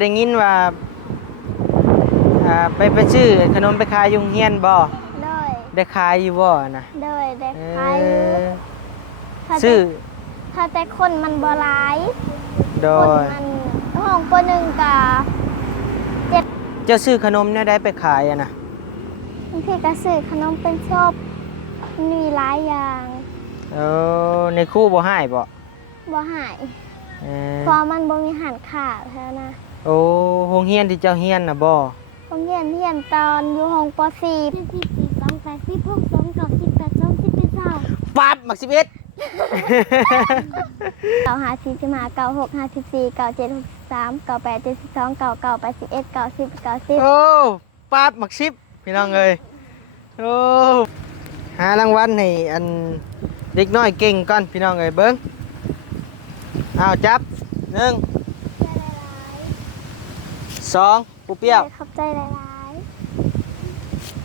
ได้ยินว่าไปซื้อขนมไปขายอยู่โรงเรียนบ่โดยได้ขายอยู่บ่นะโดยได้ขายอยู่ซื้อถ้าแต่คนมันบ่หลายโดคนยมันห้องปหนึ่งกับเจ้าซื้อขนมเนี่ยได้ไปขายอะนะบางทีก็ซื้อขนมเป็นชอบมีหลายอย่างในครู่บ่ให้บ่หายเอเพราะมันบ่มีหันขาดแล้วนะโอ้โรงเรียนที่เจ้าเรียนน่ะบ่โรงเรียนตอนอยู่ห้องป .4 ปั๊บมัก11 โอ้ปั๊บมัก10พี่น้องเอ้ยโอ้หารางวัลให้อันเด็กน้อยเก่งก่อนพี่น้องเอ้ยเบิ่งเอาจับ1 2ปูเปี้ยวขอบใจหลาย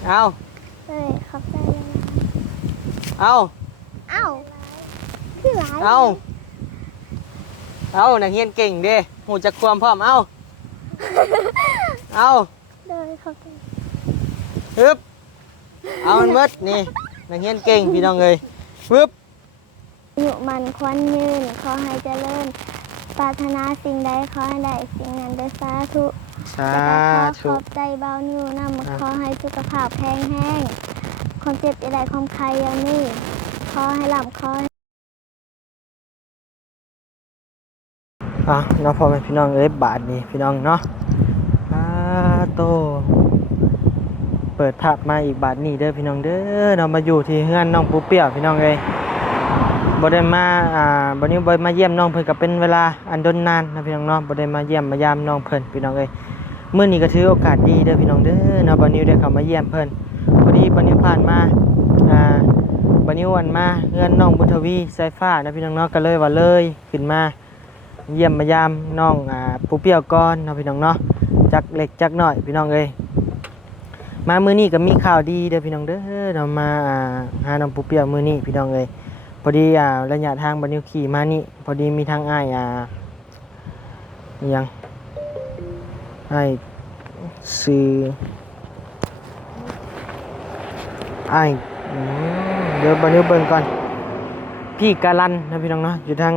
เอา ขอบใจหลายเอาคือหลายเอานักเรียนเก่งเด้หูจักความพร้อมเอาขอบใจฮึบเอามันหมดนี่นักเรียนเก่งพี่น้องเอ้ยฮึบอยู่มันควันยืนขอให้เจริญปรารถนาสิ่งใดขอให้ได้สิ่งนั้นโดยสาธุสาธุขอบใจเบานิ้วนำขอให้สุขภาพแข็งแรงความเจ็บจะได้ความใครอย่างนี้ขอให้หลับขอให้น้องพ่อแม่พี่น้องเอ้ยบาทนี่พี่น้องเนาะโตเปิดภาพมาอีกบาทนี่เด้อพี่น้องเด้อเรามาอยู่ที่เฮือนน้องปูเปี้ยวพี่น้องเอ้ยบ่ได้มาบ่นี้บ่มาเยี่ยมน้องเพิ่นก็เป็นเวลาอันดนนานนะพี่น้องเนาะบ่ได้มาเยี่ยมมายามน้องเพิ่นพี่น้องเอ้ยมื้อนี้ก็ถือโอกาสดีเด้อพี่น้องเด้อเนาะบ่นี้ได้เข้ามาเยี่ยมเพิ่นพอดีบ่นี้ผ่านมาบ่นี้วันมาเฮือนน้องบุญทวีสายฟ้านะพี่น้องเนาะก็เลยว่าเลยขึ้นมาเยี่ยมมายามน้องปูเปี้ยวก่อนเนาะพี่น้องเนาะจักเล็กจักน้อยพี่น้องเอ้ยมามื้อนี้ก็มีข่าวดีเด้อพี่น้องเด้อเรามาหาน้องปูเปี้ยวมื้อนี้พี่น้องเอ้ยพอดีระยะทางบ่นิวขี่มานี่พอดีมีทางอ้ายยังอ้ายซื้ออ้ายเดี๋ยวบ่นิวเบิ่งก่อนพี่กาลันนะพี่น้องเนาะอยู่ทาง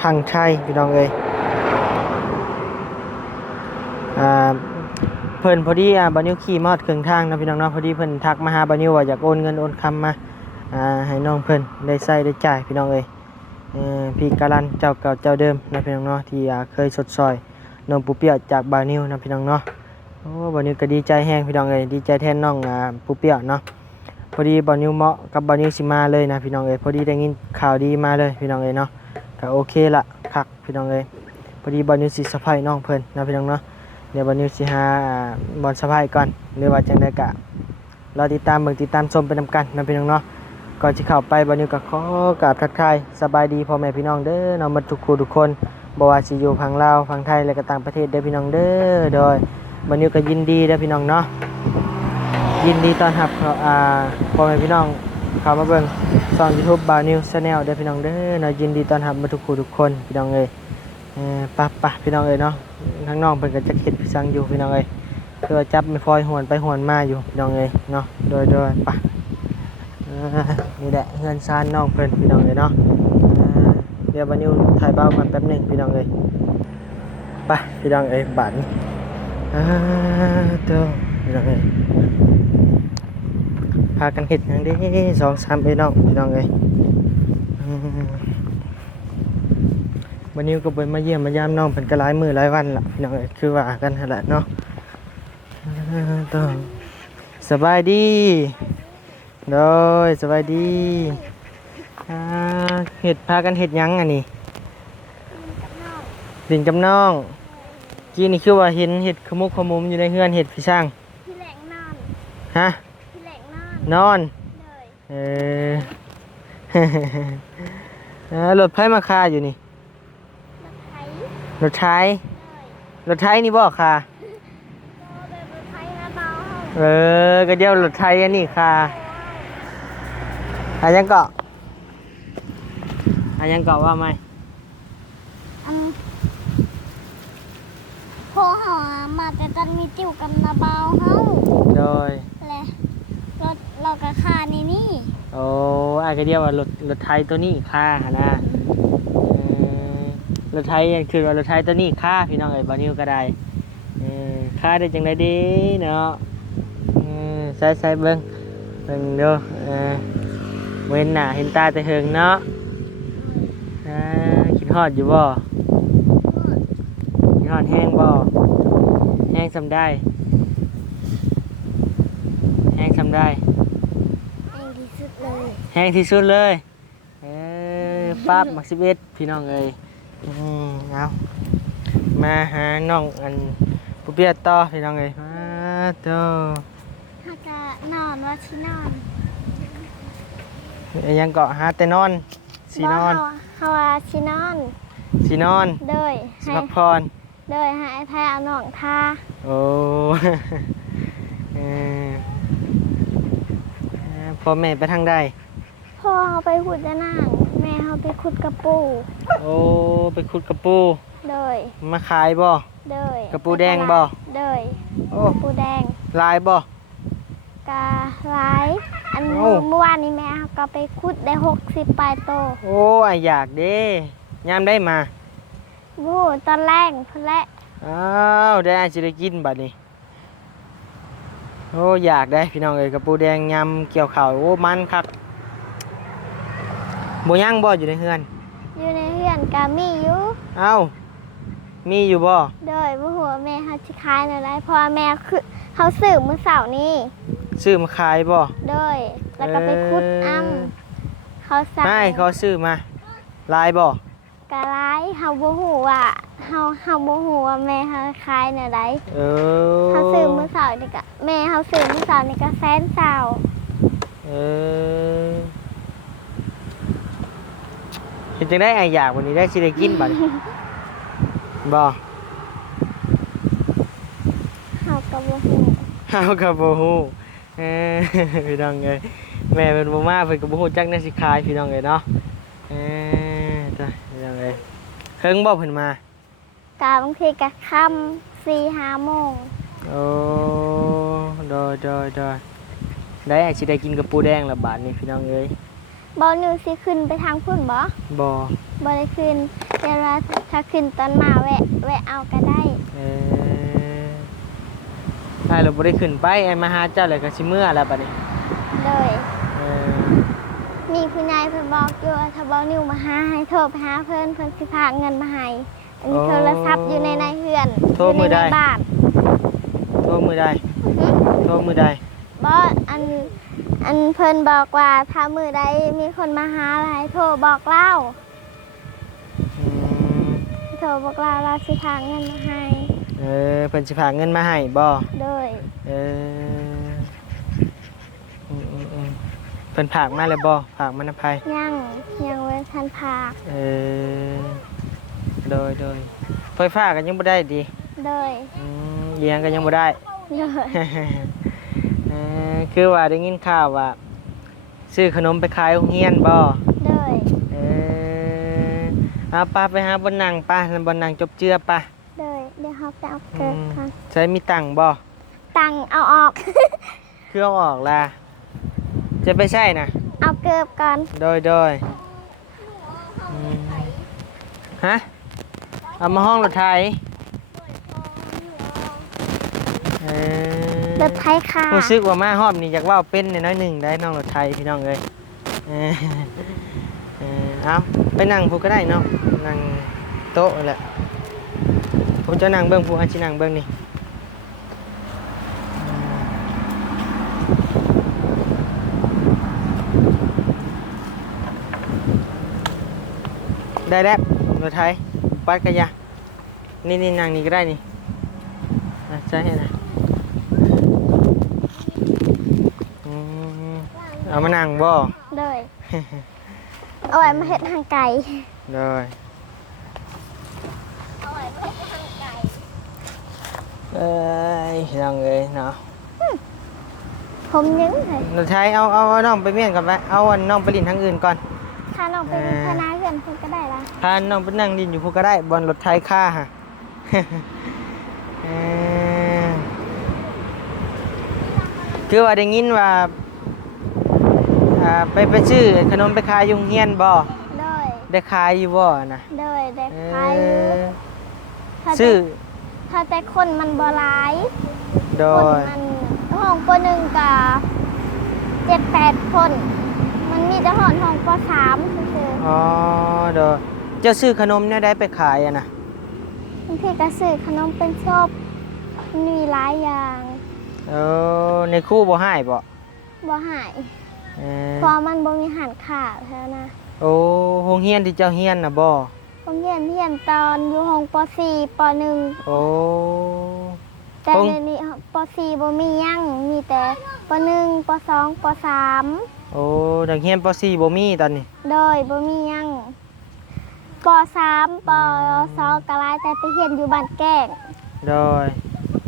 พังชัยพี่น้องเอ้ยเพิ่นพอดีบ่นิวขี่มาฮอดครึ่งทางนะพี่น้องเนาะพอดีเพิ่นทักมาหาบ่นิวว่าอยากโอนเงินโอนคำมาให้น้องเพิ่นได้ใช้ได้จ่ายพี่น้องเอ้ยพี่กาลันเจ้าเก่าเจ้าเดิมนะพี่น้องเนาะที่เคยสดซอยน้องปูเปี้ยวจากบ่าวนิวนะพี่น้องเนาะโอ้บ่าวนิวก็ดีใจแฮงพี่น้องเอ้ยดีใจแทนน้องปูเปี้ยวเนาะพอดีบ่าวนิวเหมาะกับบ่าวนิวสิมาเลยนะพี่น้องเอ้ยพอดีได้ยินข่าวดีมาเลยพี่น้องเอ้ยเนาะก็โอเคละคักพี่น้องเอ้ยพอดีบ่าวนิวสิสะใภ้น้องเพิ่นนะพี่น้องเนาะเดี๋ยวบ่าวนิวสิหาบอนสะใภ้ก่อนหรือว่าจังได๋ก็รอติดตามเบิ่งติดตามชมไปนำกันนะพี่น้องเนาะก่อนที่เข้าไปบ่นิวก็ขอกราบทักทายสบายดีพ่อแม่พี่น้องเด้อเนาะหมดทุกคู่ทุกคนบ่ว่าสิอยู่ฝั่งลาวฝั่งไทยและก็ต่างประเทศเด้อพี่น้องเด้อโดยบ่นิวก็ยินดีเด้อพี่น้องเนาะยินดีต้อนรับพ่อแม่พี่น้องเข้ามาเบิ่งช่อง YouTube บ่าวนิว Channel เด้อพี่น้องเด้อเนาะยินดีต้อนรับหมดทุกคู่ทุกคนพี่น้องเอ้ยปะพี่น้องเอ้ยเนาะข้างนอกเพิ่นก็จักเฮ็ดพิซังอยู่พี่น้องเอ้ยคือจับไม่ฟอยหวนไปหวนมาอยู่พี่น้องเอ้ยเนาะโดยปะนี่แหละเงินซานน้องเพิ่นพี่น้องเลยเนาะเดี๋ยวบันนิวถ่ายเบากันแป๊บหนึงพี่น้องเลยไปพี่น้องเอ้ยบาทนี้เด้อพี่น้องเอ้ยพากันเฮ็ดหยังเด้2-3พี่น้องเอ้ยบันนิวก็ไปมาเยี่ยมมายามน้องเพิ่นก็หลายมื้อหลายวันละพี่น้องเอ้ยคือว่ากันหั่นแหละเนาะสบายดีโดยสบายดีเห็ดพากันเห็ดยังอันนี้ดินกับน้องกี้นี่คือว่าเห็นเห็ดขมุกขมุมอยู่ในเฮือนเห็ดพี่ช่างพี่แหลงนอนฮะพี่แหลงนอนรถไฟมาคาอยู่นี่รถไทยนี่บ่คาก็เดี๋ยวรถไทยอันนี้คาอายังเกาะว่าไหม พอเฮามาแต่ตอนมีติวกับนาบาวเฮา โดย และรถเราก็คานี่ โอ้อาจจะเรียกว่ารถไทยตัวนี้ค่าหนนะรถไทยคือว่ารถไทยตัวนี้ค่าพี่น้องเอ้ยบ่นิวก็ได้ค่าได้จังได๋ดีเนาะใส่เบิ่งเด้อเว้นหน้าเห็นตาแต่เฮิงเนาะคิดฮอดอยู่บ่คิดฮอดแห้งบ่แห้งซำได้แห้งซำได้ เองที่สุดเลย แห้งที่สุดเลยปั๊บมัก11พี่น้องเอ้ยเอามาหาน้องอันผู้เปียกต่อพี่น้องเอ้ยมาโต เฮาก็นอนว่าสินอน ยังเกาะหาแต่นอนสีนอน บ่เฮาว่าสินอน สีนอน เด้ย สิ ให้ พักผ่อน เด้ยให้แท้เอาน้องทา โอ้เออพ่อแม่ไปทางใด พ่อเฮาไปขุดยะนางแม่เฮาไปขุดกระปู โอ้ไปขุดกระปู เด้ย มาขายบ่ เด้ย กระปูแดงบ่ เด้ย โอ้ กระปูแดง ลายบ่ กาหลายอัน เอ้า เมื่อวานนี้แม่เขาก็ไปขุดได้60ปลายโต โอ้ยอยากเด้ยามได้มา วู้ตอนแรกพุ่นแหละ อ้าวได้อาจจะได้กินบัดนี้โอ้อยากได้พี่น้องเอ้ยกระปูแดงยำเกี่ยวข้าวโอ้มันคักบ่ย่างบ่อยู่ในเฮือน อยู่ในเฮือนกามีอยู่ เอ้ามีอยู่บ่ โดยบ่ฮู้ว่าแม่เขาสิขายในไรเพราะว่าแม่คือเขาซื้อมื้อเช้านี้ ซื้อมาขายบ่ โดยแล้วก็ไปขุดเขาสั่ง ให้เขาซื้อมาลายบ่ กะหลายเฮาบ่ฮู้ว่าเฮาบ่ฮู้ว่าแม่เขาขายในไร เออ เขาซื้อมื้อเช้านี่ก็แม่เขาซื้อมื้อเช้านี่ก็แสนเช้า เออเห็นจังได้ไอ้อยากวันนี้ได้สิได้กินบัดนี้ บ่ เฮาก็บ่ฮู้ เฮาก็บ่ฮู้เออ พี่น้องเอ้ยแม่เป็นบ่มาเพิ่นก็บ่ฮู้จักแนวสิขายพี่น้องเอ้ยเนาะจ้ะพี่น้องเอ้ยเฮิงบ่เพิ่นมาก ะบางทีก็ค่ำ4-5โมง โอ้โดยได้อาจสิได้กินกับปูแดงละบาดนี้พี่น้องเอ้ย บ่นิวสิขึ้นไปทางพุ่นบ่ บ่ บ่ได้ขึ้นแต่ว่าถ้าขึ้นตอนมาแวะเอาก็ได้ ใช่เราบ่ได้ขึ้นไปไอ้มาหาเจ้าเลยก็สิเมื่อแล้วบัดนี้ เลย เออ มีผู้นายเพิ่นบอกอยู่ว่าถ้าบ่นิวมาหาให้โทรไปหาเพิ่นสิพากเงินมาให้อันนี้โทรศัพท์อยู่ในเฮือนอยู่ในบ้าน โทรมือใดโทรมือใด บ่อันเพิ่นบอกว่าถ้ามื้อใดมีคนมาหาให้โทรบอกเล่า อืม โทรบอกเล่าเราสิพากเงินมาให้ เพิ่นสิฝากเงินมาให้บ่ โดย เออเพิ่นฝากมาแล้วบ่ฝากมานำไผ ยังเว้นทันพาก เออโดยไฟฟ้าก็ยังบ่ได้ดี โดย เลี้ยงก็ยังบ่ได้ โดย คือว่าได้ยินข่าวว่าซื้อขนมไปขายโรงเรียนบ่ โดย เอาป้าไปหาบนนั่งป้าบนนั่งจบเจือป้า เดี๋ยวเขาจะเอาเกิดก่อน ใช้มีตังค์บ่ ตังเอาออก เครื่องออกล่ะจะไปใช่นะ เอาเกิบก่อน โดยฮะเอามาห้องรถไถ รถไถค่ะ รู้สึกว่ามาหอบนี่อยากว่าเป็นน้อยหนึ่งได้น้องรถไถพี่น้องเลยเอาไปนั่งพูก็ได้เนาะนั่งโต๊ะแหละผมจะนั่งเบิ้งผู้อาชินั่งเบิ้งนี่ได้แล้วรถไถปัดกระยานี่นั่งนี่ก็ได้นี่ใช่ให้นะเอามานั่งบ่ เลย เอาไว้มาเห็ดทางไก่ เลยยังเลยเนาะ ผมยังเลย เราใช้เอาน้องไปเมี่ยงกันไปเอาน้องไปลินทางอื่นก่อน ถ้าน้องไปเป็นพนักงานเพิ่นก็ได้ละ พาน้องไปนั่งลินอยู่พวกก็ได้บนรถไทยค่าฮะ คือว่าได้ยินว่าไปซื้อขนมไปขายอยุงเฮียนบ่ โดย ได้ขายอยู่บ่นะ โดยได้ขายอยู่ ซื้อ ถ้าแต่คนมันบ่หลาย โด คน ย มันห้องปหนึ่งกับ7-8 คน มันมีแต่ห้องป3ซื่อ อ๋อโดยเจ้าซื้อขนมเนี่ยได้ไปขายอะนะ ๆบางทีก็ซื้อขนมเป็นชอบมีหลายอย่าง ในครู่บ่ให้บ่ บ่หาย เออ เพราะมันบ่มีอาหารขาดแล้วนะ โอ้โรงเรียนที่เจ้าเฮียนน่ะบ่ ผมเรียนตอนอยู่ห้องป .4 ป .1 โอ้ แต่ ห้อง เดี๋ยวนี้ป .4 บ่มีหยังมีแต่ป .1 ป .2 ป .3 โอ้นักเรียนป .4 บ่มีตอนนี้ โดยบ่มีหยังป .3 ป .2 ก็หลายแต่ไปเรียนอยู่บ้านแก้ง โดย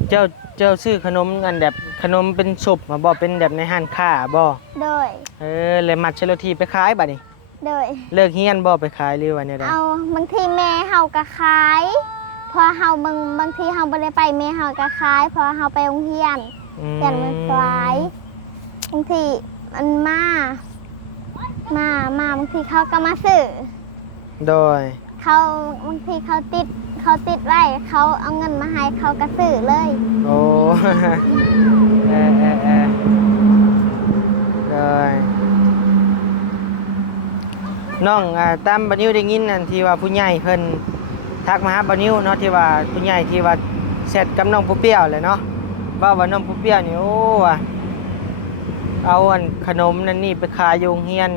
เจ้าซื้อขนมอันแบบขนมเป็นสุบมาบ่เป็นแบบในห้านค้าบ่ โดย เลยมัดเชลทีไปขายบัดนี้ โดย เลิกเฮียนบ่ไปขายหรือว่าแนวใด เอาบางทีแม่เฮาก็ขายพอเฮาบางทีเฮาบ่ได้ไปแม่เฮาก็ขายพอเฮาไปโรงเรียน เปลี่ยนมันสายบางทีมันมาบางทีเขาก็มาซื้อ โดย เขาบางทีเขาติดไว้เขาเอาเงินมาให้เขาก็ซื้อเลย โอ้ เลยน้องตามบัดนิ้วได้ยินนั่นที่ว่าผู้ใหญ่เพิ่นทักมาหาบัดนิ้วเนาะที่ว่าผู้ใหญ่ที่ว่าเสร็จกับน้องผู้เปรี้ยวเลยเนาะว่าน้องผู้เปรี้ยวนี่โอ้ว่ะเอาอันขนมนั่นนี่ไปขายโรงเรียน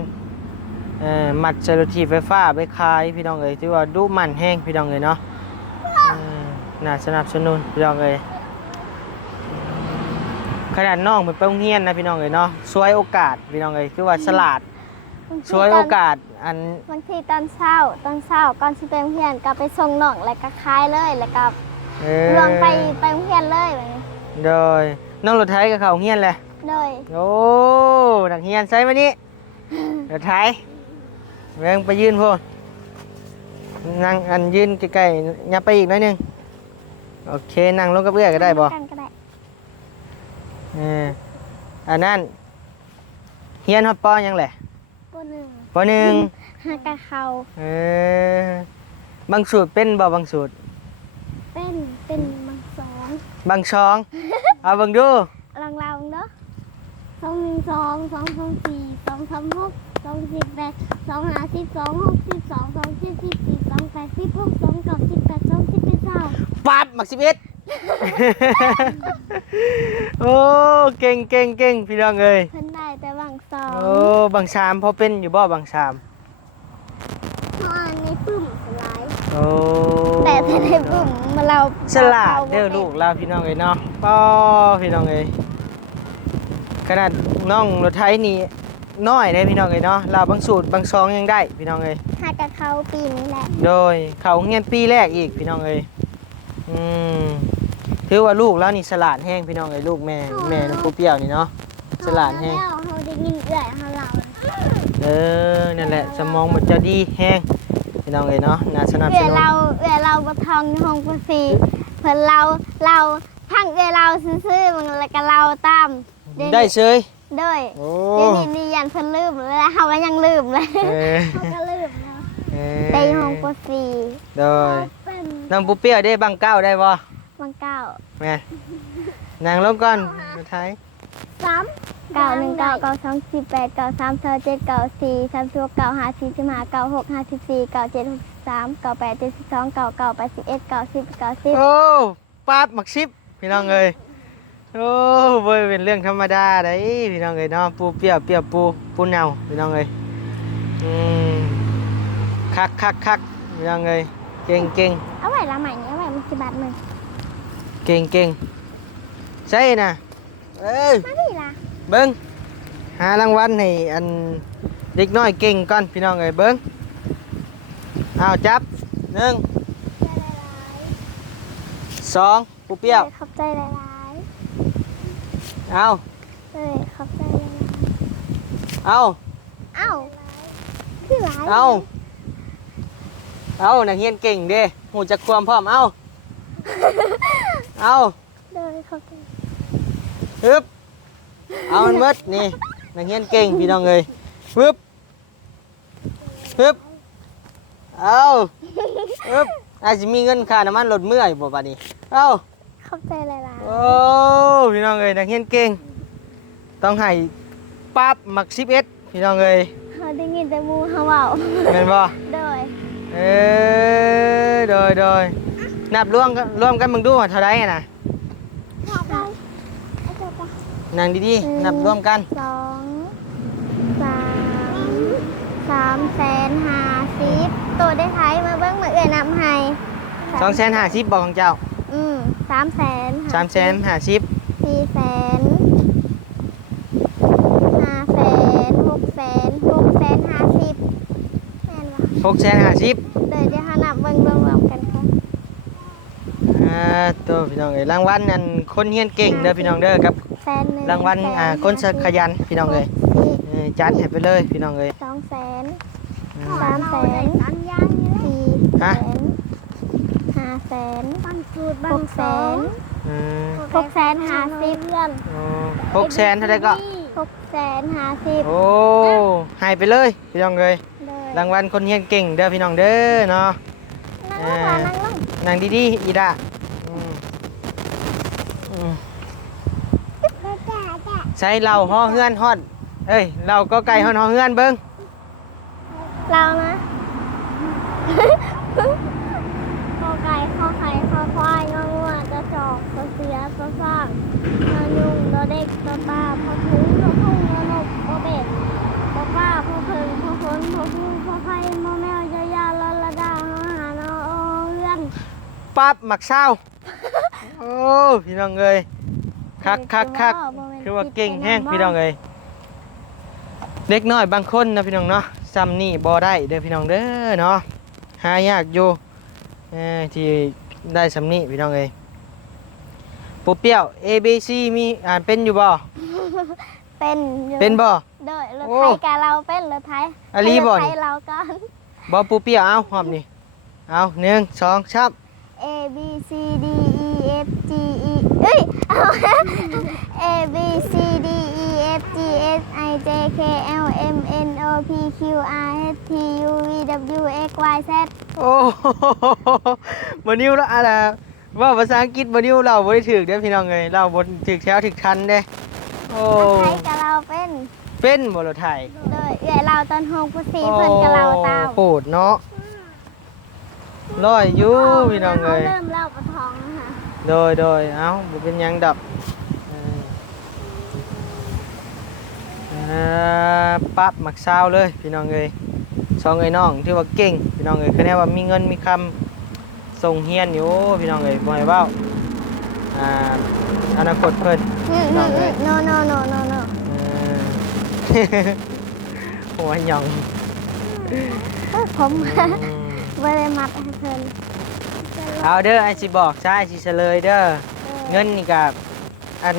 มัดเซลลูทีไฟฟ้าไปขายพี่น้องเอ้ยที่ว่าดุมันแห้งพี่น้องเอ้ยเนาะน่าสนับสนุนพี่น้องเอ้ยขนาดน้องไปโรงเรียนนะพี่น้องเอ้ยเนาะช่วยโอกาสพี่น้องเอ้ยคือว่าฉลาดช่วยโอกาสอัน บางทีตอนเช้าก่อนสิไปโรงเรียนก็ไปส่งน้องแล้วก็ขายเลยแล้วก็ลวงไปโรงเรียนเลยแบบนี้ โดยน้องรถไถกับเขาโรงเรียนแหละ โดย โอ้นักเรียนใส่มานี่รถไถเร่งไปยืนพูนนั่งอันยืนใกล้ๆยับไปอีกหน่อยหนึงโอเคนั่งลงกับเอื้อก็ได้บ่ กันก็ได้ อันนั้นเฮียนฮอดปอยังแหละ ป .1 ปอหนึ่ง หากะเขา บางสูตรเป็นบ่บางสูตร เป็นบางสอง บางช่อง เอาเบิ่งดู ลองเด้อ212 224 236 248 250 262 274 286 298 299 ปั๊บหมัก11 โอ้เก่งพี่น้องเอ้ย เพิ่นได้แต่บางสอง โอ้บางชามพอเป็นอยู่บ่บางชาม เพราะอันนี้ปึ้มสลาย โอ้ แต่ถ้าได้ปึ้มมาเรา ฉลาดเด้อลูกเราพี่น้องเอ้ยเนาะป้อพี่น้องเอ้ยขนาดน้องรถไถนี่น้อยเด้พี่น้องเอ้ยเนาะเราบางสูตรบางซองยังได้พี่น้องเอ้ย หากะเขาปีนี้แหละ โดยเขาเงียนปีแรกอีกพี่น้องเอ้ยถือว่าลูกแล้วนี่ฉลาดแห้งพี่น้องเอ้ยลูกแม่น้องปูเปรี้ยวนี่เนาะฉลาดแห้ง แล้วเขาได้ยินเอื่อยเขาเรา นั่นแหละสมองมันจะดีแห้งพี่น้องเอ้ยเนาะน่าสนับส เอื่อย นุน เราบ่ทองอยู่ห้องปสีเพิ่นเราทั้งเอื่อยเราซื่อๆมันแล้วก็เราตาม ได้เชย ด้วย โอ้ เดี๋ยวนี้ยันเพิ่นลืมแล้วเขาก็ยังลืมเลย เออ เขาก็ลืมแล้ว เออ แต่อยู่ห้องปสี โดย เป็น น้องปูเปรี้ยวได้บังเก้าได้บ่ บางเก้า แม่นางลงก่อนสุดท้าย 9 โอ้ปั๊บหมักชิปพี่น้องเอ้ยโอ้เว้ยเป็นเรื่องธรรมดาได้พี่น้องเอ้ยเนาะปูเปรี้ยวปูเน่าพี่น้องเอ้ยคักพี่น้องเอ้ยเก่ง เอาไว้ละใหม่นี้เอาไว้มันสิบาทมึง เก่งใช่น่ะเอ้ย มาดิล่ะ เบิ้งหารางวัลให้อันเด็กน้อยเก่งก่อนพี่น้องเอ้ยเบิ้งเอาจับ1 2ปูเปรี้ยว ขอบใจหลาย เอา ๆขอบใจหลาย เอา ๆเอ้าคือหลาย เอานักเรียนเก่งเด้หูจักความพร้อมเอาเอา เลยขอบใจ ฮึบ เอามันเบิดนี่นักเรียนเก่งพี่น้องเอ้ยปึ๊บปึ๊บเอาปึ๊บอาจจะมีเงินค่าน้ำมันรถเมื่อยบ่บัดนี้เอา ขอบใจหลาย โอ้พี่น้องเอ้ยนักเรียนเก่งต้องให้ปั๊บมัก11พี่น้องเอ้ย ๆเขาได้ยินแต่หมูเขาเว้า แม่นบ่ โดย โดยนับรวมกันมึงดูว่าเท่าไรอะนะนั่งดีๆนับรวมกัน 350,000ตัวได้ไทยมาเบิ่งมาเอื้อยนำให้ 250บอกของเจ้า 300,000 350 400,000 500,000 600,000 แม่นบ่ 650 เดี๋ยวหานับเบิ่งรวมๆกันค่ะ ตัวพี่น้องเอ้ยรางวัลอันคนเฮียนเก่งเด้อพี่น้องเด้อครับ 100,000 รางวัลคนขยันพี่น้องเอ้ยจัดให้ไปเลยพี่น้องเอ้ย 200,000 300,000 ฮะ 400,000 500,000 600,000 600,000เท่าไรก็ 650 โอ้ให้ไปเลยพี่น้องเอ้ย เลย รางวัลคนเฮียนเก่งเด้อพี่น้องเด้อเนาะ นั่งลงค่ะนั่งลง นั่งดีๆอีดาใช้เราห่อเฮือนฮอดเอ้ยเราก็ไก่ฮอดห่อเฮือนเบิ้ง เรานะคอไก่คอไข่คอควายงองัวกระจอกกระเสือกระสร้างนอยุงนอเด็กนอปลาพอถุงนอพุ่งนอนกนอเป็ดนอป้าพอเพิงพอฝนพอผู้พอไข่มอแมวยายาลอละดาหอหานอโอเฮือน ปั๊บหมักเศร้าโอ้พี่น้องเอ้ยคักคือว่าเก่งแห้งพี่น้องเอ้ยเด็กน้อยบางคนนะพี่น้องเนาะซ้ำนี่บ่ได้เด้อพี่น้องเด้อเนาะหายากอยู่ที่ได้ซ้ำนี่พี่น้องเอ้ยปูเปี้ยว A B C มีอ่านเป็นอยู่บ่ เป็นอยู่ เป็นบ่ เด้อรถไทยกับเราเป็นรถไทย อะลีบ่ รถไท นี่ ยเราก่อน บ่ปูเปี้ยวเอาหอมนี่เอา1 2 3 A B C D E F G E เอ้ยเอา A B C D E F G S I J K L M N O P Q R S T U V W X Y Z โอ้บนิวแล้วอะไรว่าภาษาอังกฤษบนิวเราบ่ได้ถึกเด้อพี่น้องเอ้ยเราบ่ถึกแถวถึกคันเด้โอ้ รถไทยกับเราเป็น เป็นบ่รถไทย โดยเอื้อยเราตอน6ปุสีเพิ่นกับเราตาม โหดเนาะร้อยอยู่พี่น้องเอ้ย เริ่มเล่ากระท้องนะคะ โดยเอ้าบ่เป็นหยังดอกปั๊บหมักซาวเลยพี่น้องเอ้ยสองไอ้น้องที่ว่าเก่งพี่น้องเอ้ยคือแน่ว่ามีเงินมีคำส่งเฮียนอยู่พี่น้องเอ้ยบ่ให้เว้าอนาคตเพิ่น no no no no no no หัวหยอง ผมบ่ได้มัดให้เพิ่น เอาเด้อไอสิบอกใช่ไอสิเฉลยเด้อเงินนี่กับอัน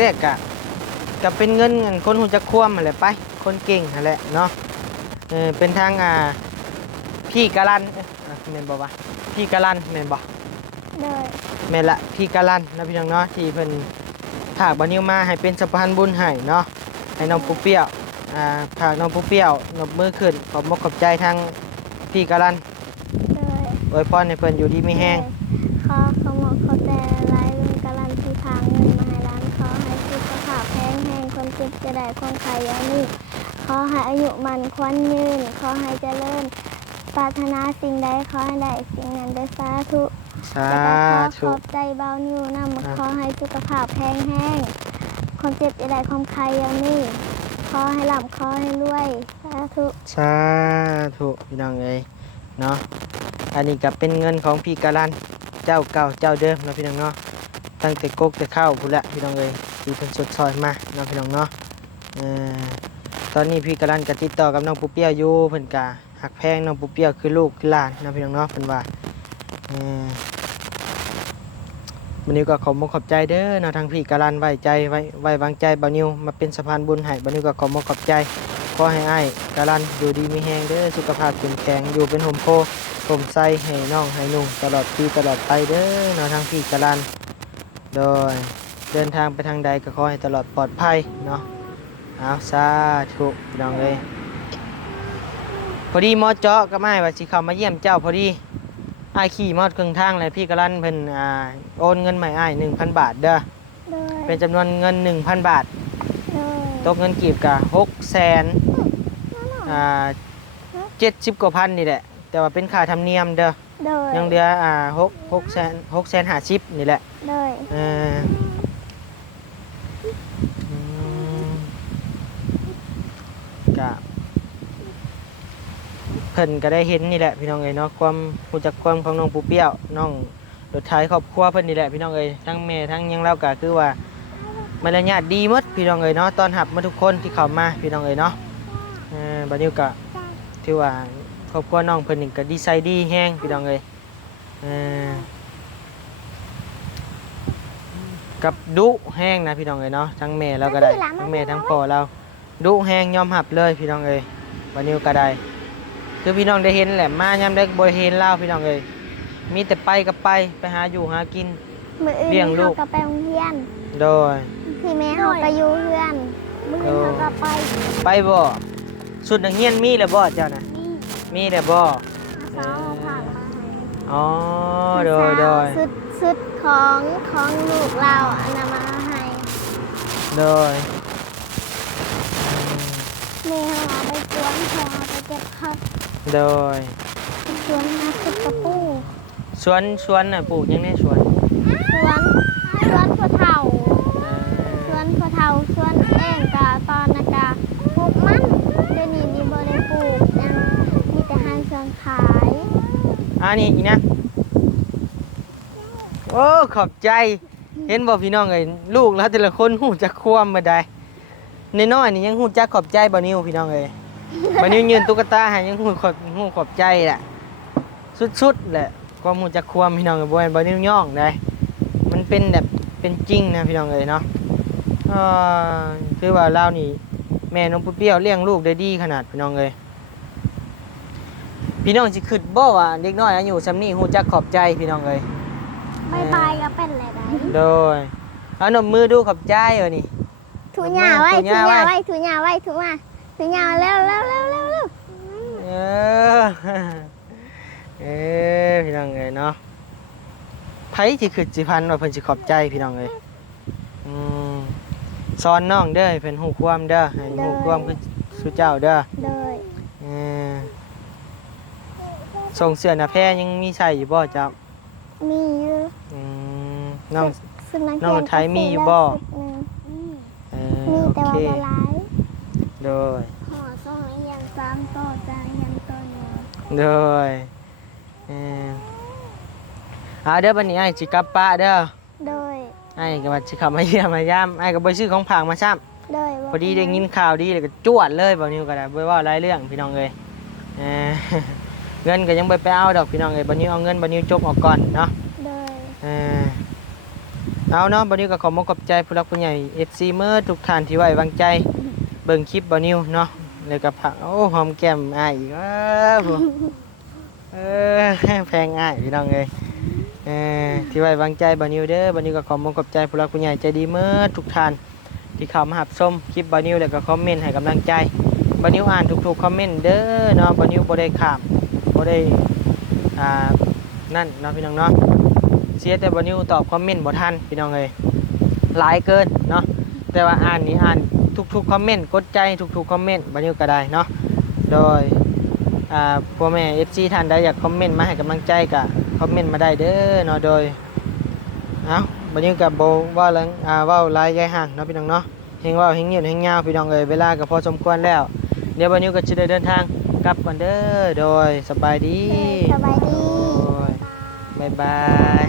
แรกๆกับเป็นเงินคนหูจักคว่ำอะไรไปคนเก่งอะไรเนาะเป็นทางพี่กาลันเมนบอกว่าพี่กาลันเมนบอก เลย เมนละพี่กาลันนะพี่น้องเนาะที่เพิ่นผากบานิวมาให้เป็นสะพานบุญให้เนาะให้น้องปูเปี้ยวผากน้องปูเปี้ยวนบมือขึ้นขอบมกขอบใจทางพี่กาลัน เลย อวยพรให้เพิ่นอยู่ดีมีแห้ง เขาบอกเขาแต่รายลุงการันที่ทางเงินมาให้ร้านขอให้สุขภาพแข็งแรงคนเจ็บจะได้คนไข้อย่างนี้ขอให้อายุมันควันยืนขอให้เจริญปรารถนาสิ่งใดขอให้ได้สิ่งนั้นด้วยสาธุ สา แล้วก็ข ธุ อบใจเบานิ้วนำขอให้สุขภาพแข็งแรงคนเจ็บจะได้คนไข้อย่างนี้ขอให้หลับขอให้รวยสาธุ สาธุพี่น้องเอ้ยเนาะอันนี้ก็เป็นเงินของพี่กาลันเจ้าเก่าเจ้าเดิมนะพี่น้องเนาะตั้งแต่กกแต่ข้าวพุ่นละพี่น้องเอ้ยที่เพิ่นสดซอยมาเนาะพี่น้องเนาะตอนนี้พี่กาลันก็ติดต่อกับน้องปูเปี้ยวอยู่เพิ่นก็หักแพงน้องปูเปี้ยวคือลูกคือหลานนะพี่น้องเนาะเพิ่นว่าวันนี้ก็ขอบคุณขอบใจเด้อเนาะทางพี่กาลันไว้ใจไว้วางใจบ่าวนิวมาเป็นสะพานบุญให้บ่าวนิวก็ขอบคุณขอบใจขอให้อ้ายกาลันอยู่ดีมีแฮงเด้อสุขภาพเข้มแข็งอยู่เป็นห่มโพห่มไส้ให้น้องให้นุ่งตลอดปีตลอดไปเด้อเนาะทางพี่กาลันโดย เดินทางไปทางใดก็ขอให้ตลอดปลอดภัยเนาะเอาสาธุพี่น้องเลยพอดีหมอเจาะก็ไม่ว่าสิเข้ามาเยี่ยมเจ้าพอดีอ้ายขี่มอดครึ่งทางเลยพี่กะลั่นเพิ่นโอนเงินใหม่อ้าย 1,000 บาทเด้อ โดย เป็นจำนวนเงิน 1,000 บาท โดย ตกเงินกีบกะ70 กว่าพันนี่แหละแต่ว่าเป็นค่าธรรมเนียมเด้อ โดย ยังเหลือ650นี่แหละ โดย อืมกะเพิ่นก็ได้เห็นนี่แหละพี่น้องเอ้ยเนาะความรู้จักความของน้องปูเปี้ยวน้องรถไถครอบครัวเพิ่นนี่แหละพี่น้องเอ้ยทั้งแม่ทั้งหยังแล้วก็คือว่ามารยาทดีหมดพี่น้องเอ้ยเนาะต้อนรับมาทุกคนที่เข้ามาพี่น้องเอ้ยเนาะบัดนี้ก็ถือว่าครอบครัวน้องเพิ่นนี่ก็ดีไซน์ดีแฮงพี่น้องเอ้ยกับดุแห้งนะพี่น้องเอ้ยเนาะทั้งแม่เราก็ได้ทั้งแม่ทั้งพ่อเราดุแห้งยอมรับเลยพี่น้องเอ้ยบัดนี้ก็ได้คือพี่น้องได้เห็นแหละมายามได้บ่เห็นเล่าพี่น้องเอ้ยมีแต่ไปกับไปหาอยู่หากิน มื้ออื่น เลี้ยงลูก เฮาก็ไปโรงเรียน โดย พี่แม่เฮาก็อยู่เฮือนมื้ออื่นเฮาก็ไป ไปบ่สุดนักเรียนมีแล้วบ่เจ้าน่ะ นี่ มีแล้วบ่ เช้าผ่านมาให้ อ๋อโดยโดย สุดของลูกเราอันนั้นมาให้ โดย แม่เฮาเอาไปสวนพอไปเก็บผัก โดย สวนหาสุดกระปู สวนน่ะปลูกหยังในสวน สวนพะเฒ่าสวนพะเฒ่าสวนเองกะตอนนะกะปลูกมันเดี๋ยวนี้บ่ได้ปลูกยังมีแต่หาสวนขาย นี่อีนะโอ้ขอบใจเห็นบ่พี่น้องเอ้ยลูกแล้วแต่ละคนฮู้จักความบ่ได้น้อยๆนี่ยังฮู้จักขอบใจบ่นิวพี่น้องเอ้ยบ่นิวยืนตุ๊กตาให้ยังฮู้ขอบใจแหละสุดๆแหละความฮู้จักความพี่น้องเอ้ยบ่แม่นบ่นิวย่องได้มันเป็นแบบเป็นจริงนะพี่น้องเอ้ยเนาะคือว่าเรานี่แม่น้องปุ๊เปี้ยวเลี้ยงลูกได้ดีขนาดพี่น้องเอ้ยพี่น้องสิคิดบ่ว่าเด็กน้อยอายุส่ำนี้ฮู้จักขอบใจพี่น้องเอ้ย บายบายก็เป็นอะไรได้ โดยเอาหนมมือดูขอบใจนี่ ถูหญ้าไว้ ถู ถู หญ้า หญ้า ไว้ ไว้ถูหญ้าไว้ถูมาถูหญ้าเร็วเร็วเร็วเร็วเร็ว เออพี่น้องเอ้ยเนาะไผสิขึ้นสิพันว่าเพิ่นสิขอบใจพี่น้องเอ้ยสอนน้องเด้อให้เพิ่นฮู้ความเด้อให้ฮู้ความคือสู่เจ้าเด้อ โดย เออส่งเสื้อหน้าแพรยังมีใส่อยู่บ่เจ้า มีอยู่ อืมน้อง สุนัข น้องไทยมีอยู่บ่ เออ มี โอ แต่ เค ว่าบ่หลาย โดย ห่อส่งอีหยัง3โตจานอีหยังโตหนึง โดยเออเด้อบัดนี้ไอ้สิกลับป้าเด้อ โดย ไอ้ก็ว่าสิเข้ามาเยี่ยมมายามไอ้ก็บ่ซื้อของฝากมาซ้ำ โดย พอดีได้ยินข่าวดีเลยก็จวดเลยบ่นิวก็ได้บ่ว่าหลายเรื่องพี่น้องเอ้ยเออ เงินก็ยังบ่ไปเอาดอกพี่น้องเอ้ยบ่นิวเอาเงินบ่นิวจบออกก่อนเนาะ โดย เออเอาเนาะบ่นิวก็ขอขอบใจผู้หลักผู้ใหญ่ FC เมื่อทุกท่านที่ไว้วางใจเบิ่งคลิปบ่นิวเนาะแล้วก็ผักโอ้หอมแก้มอ้ายอีกผู้เออ แพงอ้ายพี่น้องเอ้ยที่ไว้วางใจบ่นิวเด้อบ่นิวก็ขอขอบใจผู้หลักผู้ใหญ่ใจดีเมื่อทุกท่านที่เข้ามารับชมคลิปบ่นิวแล้วก็คอมเมนต์ให้กำลังใจบ่นิวอ่านทุกๆคอมเมนต์เด้อเนาะบ่นิวบ่ได้ข้ามบ่ได้นั่นเนาะพี่น้องเนาะเสียแต่บ่นิวตอบคอมเมนต์บ่ทันพี่น้องเอ้ยหลายเกินเนาะแต่ว่าอ่านนี่อ่านทุกๆคอมเมนต์กดใจทุกๆคอมเมนต์บ่นิวก็ได้เนาะโดยพ่อแม่ FC ท่านใดอยากคอมเมนต์มาให้กำลังใจก็คอมเมนต์มาได้เด้อเนาะโดยบัดนี้ก็บ่ว่าเรื่องเว้าหลายยายห่างเนาะพี่น้องเนาะเฮงเว้าเฮงยืดเฮงยาวพี่น้องเอ้ยเวลาก็พอสมควรแล้วเดี๋ยวบัดนี้ก็สิได้เดินทางกลับก่อนเด้อโดยสบายดี สบายดี โดยบ๊ายบาย